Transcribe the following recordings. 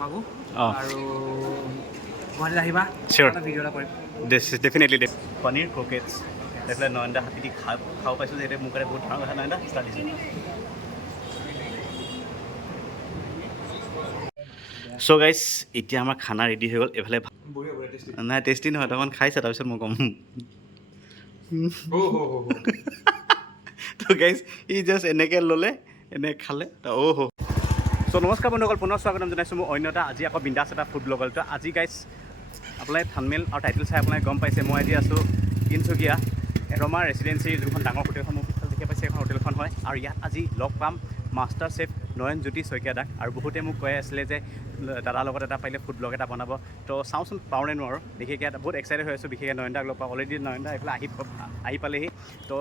মাগো আৰু গুৱাহাটীত আহিবা ভিডিঅ' এটা কৰিম ডেফিনেটলি পনীৰ ক্ৰকেটছ এইফালে নয়নদা হাতী দি খাব পাইছোঁ যে মোৰ কাৰণে বহুত ডাঙৰ কথা নয়নদা ষ্টাৰ্ট দিছোঁ চ' গাইজ এতিয়া আমাৰ খানা ৰেডি হৈ গ'ল এইফালে নাই টেষ্টি নহয় অকণমান খাইছে তাৰপিছত মই ক'ম তো গাইজ ই জাষ্ট এনেকৈ ল'লে এনেকৈ খালে চ' নমস্কাৰ বন্ধুসকল পুনৰ স্বাগতম জনাইছোঁ মোৰ অন্য এটা আজি আকৌ বিন্দাছ এটা ফুড ব্লগল তো আজি গাইজ আপোনালোকে থাম্বনেইল আৰু টাইটেল চাই আপোনালোকে গম পাইছে মই আজি আছোঁ তিনচুকীয়া এৰমা ৰেচিডেঞ্চিৰ যোনখন ডাঙৰ হোটেলখন মোৰ পিছফালে দেখি পাইছে এখন হোটেলখন হয় আৰু ইয়াত আজি লগ পাম মাষ্টাৰ চেফ নয়ন জ্যোতি শইকীয়া দাক আৰু বহুতে মোক কৈ আছিলে যে দাদাৰ লগত এটা পাৰিলে ফুড ব্লগ এটা বনাব তো চাওঁচোন পাৰোঁনে নোৱাৰোঁ বিশেষকৈ বহুত এক্সাইটেড হৈ আছোঁ বিশেষকৈ নয়ন দাক লগ পাওঁ অলৰেডি নয়ন দা এইফালে আহি পালেহি তো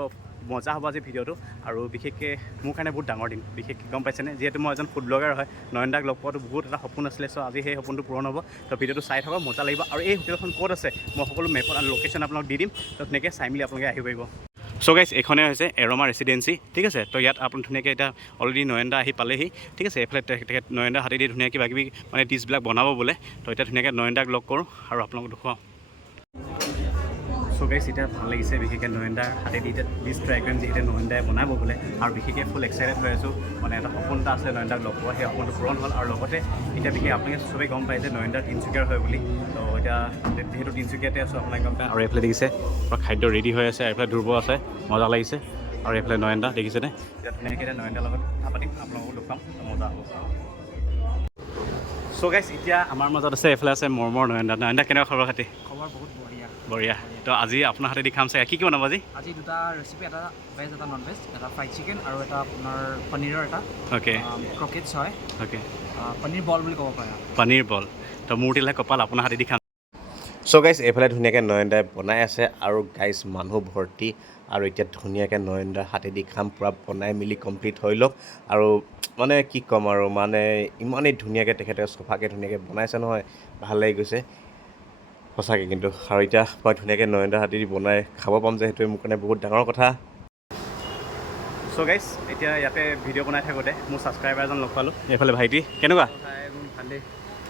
মজা হ'ব আজি ভিডিঅ'টো আৰু বিশেষকৈ মোৰ কাৰণে বহুত ডাঙৰ দিন বিশেষকৈ গম পাইছেনে যিহেতু মই এজন ফুড ব্লগাৰ হয় নয়ন দাক লগ পোৱাটো বহুত এটা সপোন আছিলে চ' আজি সেই সপোনটো পূৰণ হ'ব তো ভিডিঅ'টো চাই থকা মজা লাগিব আৰু এই হোটেলখন ক'ত আছে মই সকলো মেপত আৰু লোকেশ্যন আপোনালোক দি দিম তো তেনেকৈ চাই মেলি আপোনালোকে আহিব পাৰিব চ' গাইজ এইখনে হৈছে এৰমা ৰেচিডেঞ্চি ঠিক আছে তো ইয়াত আপুনি ধুনীয়াকৈ এতিয়া অলৰেডি নয়ন দা আহি পালেহি ঠিক আছে এইফালে তেখেত নয়ন দা হাতে দি ধুনীয়াকৈ কিবা কিবি মানে ডিছবিলাক বনাব বোলে তো এতিয়া ধুনীয়াকৈ নয়ন দাক লগ কৰোঁ আৰু আপোনালোকক দেখুৱাওঁ চ' গাইজ এতিয়া ভাল লাগিছে বিশেষকৈ নয়ন দাৰ হাতেদি এতিয়া ডিছ ট্ৰাই কৰিম যিহেতু নয়ন দাই বনাব বোলে আৰু বিশেষকৈ ফুল এক্সাইটেড হৈ আছোঁ মানে এটা সপোন এটা আছিলে নয়ন দাক লগ পোৱা সেই সপোনটো পূৰণ হ'ল আৰু লগতে এতিয়া বিশেষ আপোনালোকে চবেই গম পায় যে নয়ন দা তিনচুকীয়াৰ হয় বুলি তো এতিয়া যিহেতু তিনচুকীয়াতে আছোঁ আপোনালোকে গম পায় আৰু এইফালে দেখিছে পূৰা খাদ্য ৰেডি হৈ আছে এইফালে ধ্ৰুৱ আছে মজা লাগিছে আৰু এইফালে নয়ন দা দেখিছেনে এতিয়া ধুনীয়াকৈ এতিয়া নয়ন দাৰ লগত কথা পাতিম আপোনালোকক দেখুৱাম মজা হ'ব চ' গাইজ এতিয়া আমাৰ মাজত আছে এইফালে আছে মৰমৰ নয়ন দা কেনেকুৱা খবৰ খাতি খবৰ বহুত বঢ়িয়া বঢ়িয়া তো আজি আপোনাৰ হাতে দি খাম চাগে কি বনাব আজি দুটা ৰেচিপি এটা ভেজ এটা নন ভেজ এটা ফ্ৰাইড চিকেন আৰু এটা আপোনাৰ পনীৰৰ এটা অ'কে ক্ৰকেটছ হয় অ'কে পনীৰ বল বুলি ক'ব পাৰে পনীৰ বল তো মোৰ তিলে কপাল আপোনাৰ হাতে দি খাম চ' গাইজ এইফালে ধুনীয়াকৈ নয়ন দাই বনাই আছে আৰু গাইজ মানুহ ভৰ্তি আৰু এতিয়া ধুনীয়াকৈ নয়ন দাৰ হাতেদি খাম পূৰা বনাই মেলি কমপ্লিট হৈ লওক আৰু মানে কি ক'ম আৰু মানে ইমানেই ধুনীয়াকৈ তেখেতে চফাকৈ ধুনীয়াকৈ বনাইছে নহয় ভাল লাগি গৈছে সঁচাকৈ কিন্তু আৰু এতিয়া মই ধুনীয়াকৈ নয়ন দাৰ হাতেদি বনাই খাব পাম যে সেইটোৱে মোৰ কাৰণে বহুত ডাঙৰ কথা চ' গাইজ এতিয়া ইয়াতে ভিডিঅ' বনাই থাকোঁতে মোৰ ছাবস্ক্ৰাইবাৰ এজন লগ পালোঁ এইফালে ভাইটি কেনেকুৱা ভালেই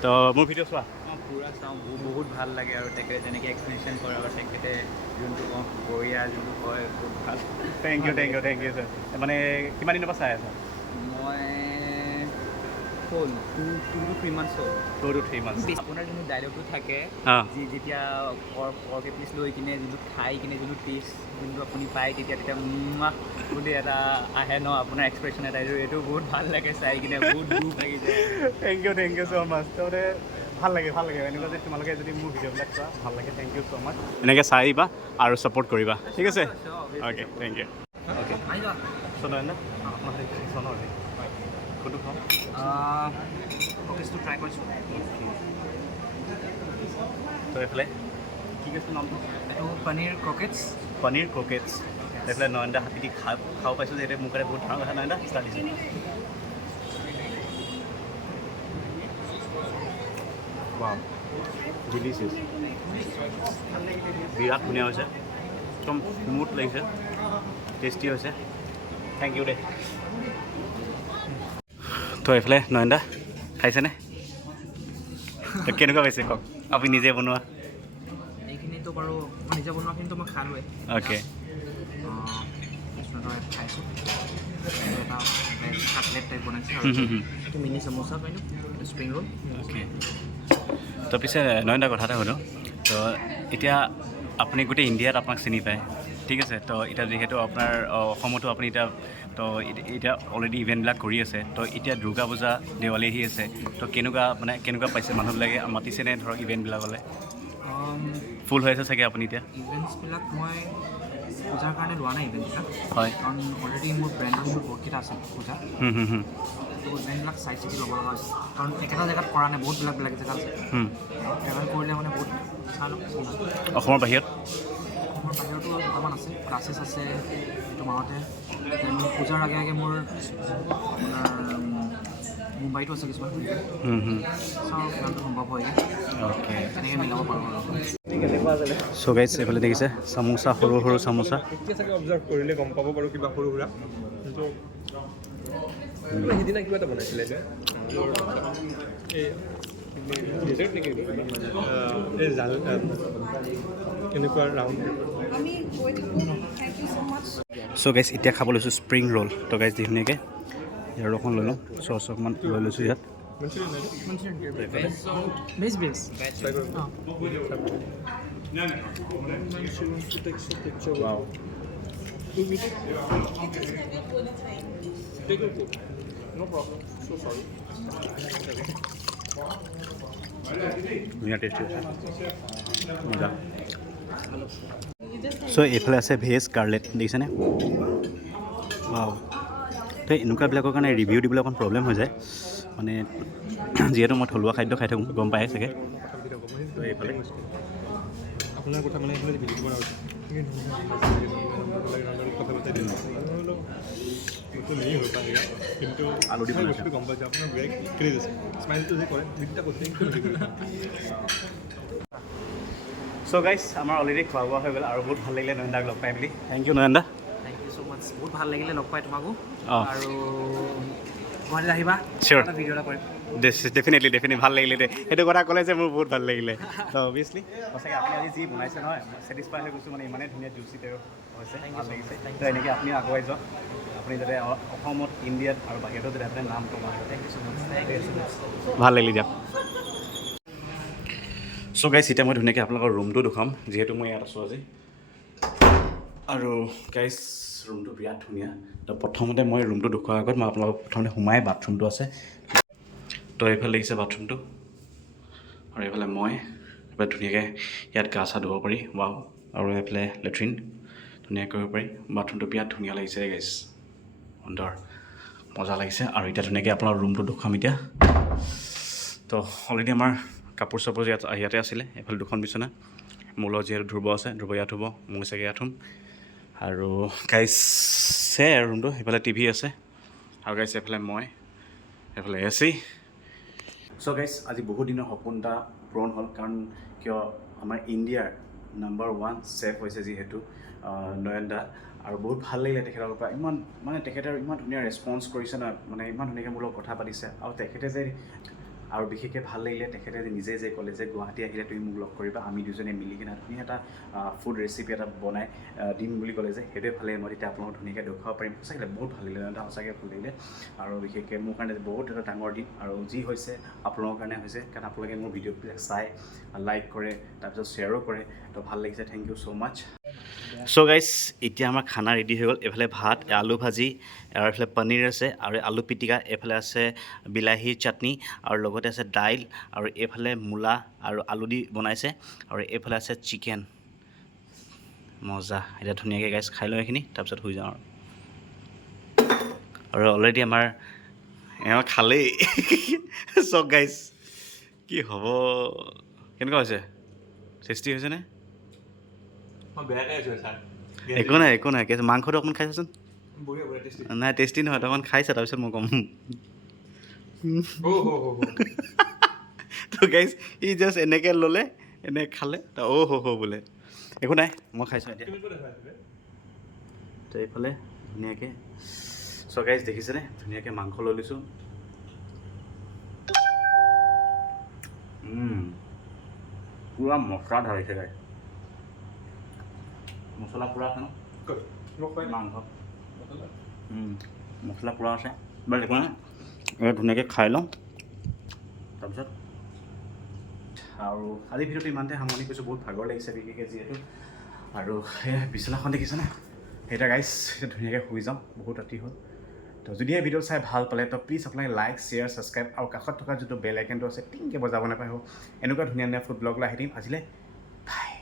তো মোৰ ভিডিঅ' চোৱা পুৰা চাওঁ বহুত ভাল লাগে আৰু তেখেতে যেনেকৈ এক্সপ্লেনেশ্যন কৰে আৰু তেখেতে যোনটো বঢ়িয়া যোনটো কয় বহুত ভাল থেংক ইউ ছাৰ মানে কিমান দিনৰ পৰা চাই আছা মই হ'ল 2 to 3 months হ'ল 2 to 3 months আপোনাৰ যোনটো ডাইলগটো থাকে যেতিয়া পৰ্ক পিচ লৈ কিনে যোনটো খাই কিনে যোনটো টেষ্ট যোনটো আপুনি পায় তেতিয়া বুলি এটা আহে ন আপোনাৰ এক্সপ্ৰেশ্যন এটা এইটো বহুত ভাল লাগে চাই কিনে বহুত দুখ লাগি যায় থেংক ইউ ছ' মাছ তাৰমানে ভাল লাগে এনেকুৱা যে তোমালোকে যদি মোৰ ভিডিঅ'বিলাক চোৱা ভাল লাগে থেংক ইউ ছ' মাছ এনেকৈ চাই আহিবা আৰু ছাপোৰ্ট কৰিবা ঠিক আছে okay thank you okay so' Nayan da কোনটো খাওঁ ক্ৰকেটছটো ট্ৰাই কৰিছোঁ তো এইফালে কি কৈছিল নামটো এইটো পনীৰ ক্ৰকেটছ এইফালে নয়ন দা হাতী দি খাব পাইছোঁ যে মোৰ কাৰণে বহুত ডাঙৰ কথা নয়ন দা ষ্টাৰ্ট দিছোঁ ডিলিচিয়াছ বিৰাট ধুনীয়া হৈছে একদম স্মুথ লাগিছে টেষ্টি হৈছে থেংক ইউ দে তো এইফালে নয়ন দা খাইছেনে কেনেকুৱা পাইছে কওক আপুনি নিজে বনোৱা এইখিনিতো বাৰু মই নিজে বনোৱাখিনিতো মই খালোৱে অ'কে খাইছোঁ এটা কাটলেট টাইপ বনাইছে এইটো মিনি চামোচা পাইনো স্প্ৰিং ৰোল অ'কে তো পিছে নয়ন দা কথা এটা সোধোঁ তো এতিয়া আপুনি গোটেই ইণ্ডিয়াত আপোনাক চিনি পায় ঠিক আছে তো এতিয়া যিহেতু আপোনাৰ অসমতো আপুনি তো এতিয়া অলৰেডি ইভেণ্টবিলাক কৰি আছে তো এতিয়া দুৰ্গা পূজা দেৱালী আহি আছে তো কেনেকুৱা পাইছে মানুহবিলাকে মাতিছেনে ধৰক ইভেণ্টবিলাকলৈ ফুল হৈ আছে চাগে আপুনি এতিয়া ইভেণ্টছবিলাক মই পূজাৰ কাৰণে লোৱা নাই ইভেণ্টবিলাক হয় কাৰণ অলৰেডি মোৰ ব্ৰেণ্ডৰ মোৰ বহুতকেইটা আছে পূজা তো ইভেণ্টবিলাক চাই চিতি ল'ব লগা হৈছে কাৰণ একেটা জেগাত কৰা নাই বহুত বেলেগ জেগা আছে ট্ৰেভেল কৰিলে মানে বহুত চাই লওঁ অসমৰ বাহিৰত বাহিৰতো দুটামান আছে ক্লাছেছ আছে এইটো মাহতে পূজাৰ আগে মোৰ আপোনাৰ মুম্বাইতো আছে কিছুমান চাওঁ কিমানটো সম্ভৱ হয়গৈ অ'কে তেনেকৈ মিলাব পাৰোঁ আৰু চ' গাইজ এইফালে দেখিছে চামোচা সৰু চামোচা এতিয়া চাগে অবজাৰ্ভ কৰিলে গম পাব পাৰোঁ কিবা সৰু সুৰা কিন্তু সিদিনা কিবা এটা বনাইছিলে যে এই ডেজাৰ্ট নেকি এই জাল কেনেকুৱা ৰাউণ্ড চ' গাইজ এতিয়া খাব লৈছোঁ স্প্ৰিং ৰোল তো গাইজ ধুনীয়াকৈ ইয়াৰ অকণ লৈ লওঁ চচ অকণমান লৈ লৈছোঁ ইয়াত ধুনীয়া টেষ্টি আছে মজা চ' এইফালে আছে ভেজ কাৰ্লেট দেখিছেনে ৱাও তো এনেকুৱাবিলাকৰ কাৰণে ৰিভিউ দিবলৈ অকণ প্ৰব্লেম হৈ যায় মানে যিহেতু মই থলুৱা খাদ্য খাই থাকোঁ গম পায়ে চাগে তো এইফালে আপোনাৰ কথা মানে এইফালে ভিডিঅ' বনাব কথা পাতি দিলোঁ কিন্তু আলু দি বস্তু গম পাইছোঁ আপোনাৰ ব্ৰেক ক্ৰেজ আছে স্মাইলটো যে কৰে দুইটা কথা চ' গাইজ আমাৰ অলৰেডি খোৱা বোৱা হৈ গ'ল আৰু বহুত ভাল লাগিলে নয়নদাক লগ পাই বুলি thank you Nayanda thank you so' much বহুত ভাল লাগিলে লগ পাই তোমাকো অঁ আৰু গুৱাহাটীত আহিবা চিয়'ৰ ভিডিঅ' এটা কৰিম ডেফিনেটলি ভাল লাগিলে দে সেইটো কথা ক'লে যে মোৰ বহুত ভাল লাগিলে তো অভিয়াছলি সঁচাকৈ আপুনি আজি যি বনাইছে নহয় ছেটিছফাই হৈ গৈছোঁ মানে ইমানেই ধুনীয়া জুচি হৈছে ভাল লাগিছে তো এনেকৈ আপুনি আগুৱাই যাওক আপুনি যাতে অসমত ইণ্ডিয়াত আৰু বাহিৰতো যাতে আপোনাৰ নাম কমায় থেংক ইউ ছ' মাছ ভাল লাগিলে দিয়ক চ' গাইজ এতিয়া মই ধুনীয়াকৈ আপোনালোকৰ ৰুমটো দেখুৱাম যিহেতু মই ইয়াত আছোঁ আজি আৰু গাইজ ৰুমটো বিৰাট ধুনীয়া তো প্ৰথমতে মই ৰুমটো দেখুৱাৰ আগত মই আপোনালোকক প্ৰথমতে সোমাই বাথৰুমটো আছে তো এইফালে দেখিছে বাথৰুমটো আৰু এইফালে মই এইফালে ধুনীয়াকৈ ইয়াত গা চা ধুব পাৰি ৱাও আৰু এইফালে লেট্ৰিন ধুনীয়াকৈ কৰিব পাৰি বাথৰুমটো বিৰাট ধুনীয়া লাগিছে গাইজ সুন্দৰ মজা লাগিছে আৰু এতিয়া ধুনীয়াকৈ আপোনাৰ ৰুমটো দেখুৱাম এতিয়া তো অলৰেডি আমাৰ কাপোৰ চাপোৰ ইয়াতে আছিলে এইফালে দুখন বিচনা মোৰ লগত যিহেতু ধ্ৰুৱ আছে ধ্ৰুৱ ইয়াত থ'ব মই চাগে ইয়াত থ'ম আৰু গাইজ আৰু ৰুমটো সেইফালে টিভি আছে আৰু গাইজ এইফালে মই এইফালে এ চি চ' গাইজ আজি বহুত দিনৰ সপোন এটা পূৰণ হ'ল কাৰণ কিয় আমাৰ ইণ্ডিয়াৰ নাম্বাৰ 1 চেফ হৈছে যিহেতু নয়নদা আৰু বহুত ভাল লাগিলে তেখেতৰ পৰা ইমান মানে তেখেতে ইমান ধুনীয়া ৰেচপন্স কৰিছে ন মানে ইমান ধুনীয়াকৈ মোৰ লগত কথা পাতিছে আৰু তেখেতে যে আৰু বিশেষকৈ ভাল লাগিলে তেখেতে নিজে যে ক'লে যে গুৱাহাটী আহিলে তুমি মোক লগ কৰিবা আমি দুজনে মিলি কিনে ধুনীয়া এটা ফুড ৰেচিপি এটা বনাই দিম বুলি ক'লে যে সেইটোৱে ভাল লাগে মই তেতিয়া আপোনালোকক ধুনীয়াকৈ দেখুৱাব পাৰিম সঁচাকৈ বহুত ভাল লাগিলে এটা সঁচাকৈ ভাল লাগিলে আৰু বিশেষকৈ মোৰ কাৰণে বহুত এটা ডাঙৰ দিন আৰু যি হৈছে আপোনালোকৰ কাৰণে হৈছে কাৰণ আপোনালোকে মোৰ ভিডিঅ'বিলাক চাই লাইক কৰে তাৰপিছত শ্বেয়াৰো কৰে তো ভাল লাগিছে thank you so' much so' guys এতিয়া আমাৰ খানা ৰেডি হৈ গ'ল এইফালে ভাত আলু ভাজি আৰু এইফালে পনীৰ আছে আৰু আলু পিটিকা এইফালে আছে বিলাহীৰ চাটনি আৰু লগতে আছে দাইল আৰু এইফালে মূলা আৰু আলু দি বনাইছে আৰু এইফালে আছে চিকেন মজা এতিয়া ধুনীয়াকৈ গাইজ খাই লওঁ এইখিনি তাৰপিছত শুই যাওঁ আৰু অলৰেডি আমাৰ খালেই চক গাইজ কি হ'ব কেনেকুৱা হৈছে টেষ্টি হৈছেনে একো নাই মাংসটো অকণমান খাইছাচোন নাই টেষ্টি নহয় অকণমান খাইছা তাৰপিছত মই ক'ম তো গাইজ ই জাষ্ট এনেকৈ ল'লে এনেকৈ খালে তো বোলে একো নাই মই খাইছোঁ এতিয়া তো এইফালে ধুনীয়াকৈ চ' গাইজ দেখিছেনে ধুনীয়াকৈ মাংস লৈ লৈছোঁ পুৰা মছলা ঢালিছে গাইজ মছলা পূৰা আছে ন মাংস মছলা পূৰা আছে বাৰু একো নাই ধুনীয়াকৈ খাই লওঁ তাৰপিছত আৰু আজি ভিডিঅ'টো ইমানতে সামৰণি কৰিছোঁ বহুত ভাগৰ লাগিছে বিশেষকৈ যিহেতু আৰু সেই বিচনাখন দেখিছেনে সেইটা গাইজ এতিয়া ধুনীয়াকৈ শুই যাওঁ বহুত ৰাতি হ'ল তো যদি এই ভিডিঅ' চাই ভাল পালে তো প্লিজ আপোনালোকে লাইক শ্বেয়াৰ ছাবস্ক্ৰাইব আৰু কাষত থকা যিটো বেল আইকনটো আছে টিংকৈ বজাব নাপায় এনেকুৱা ধুনীয়া ধুনীয়া ফুড ব্লগ লৈ আহি দিম আজিলৈ বাই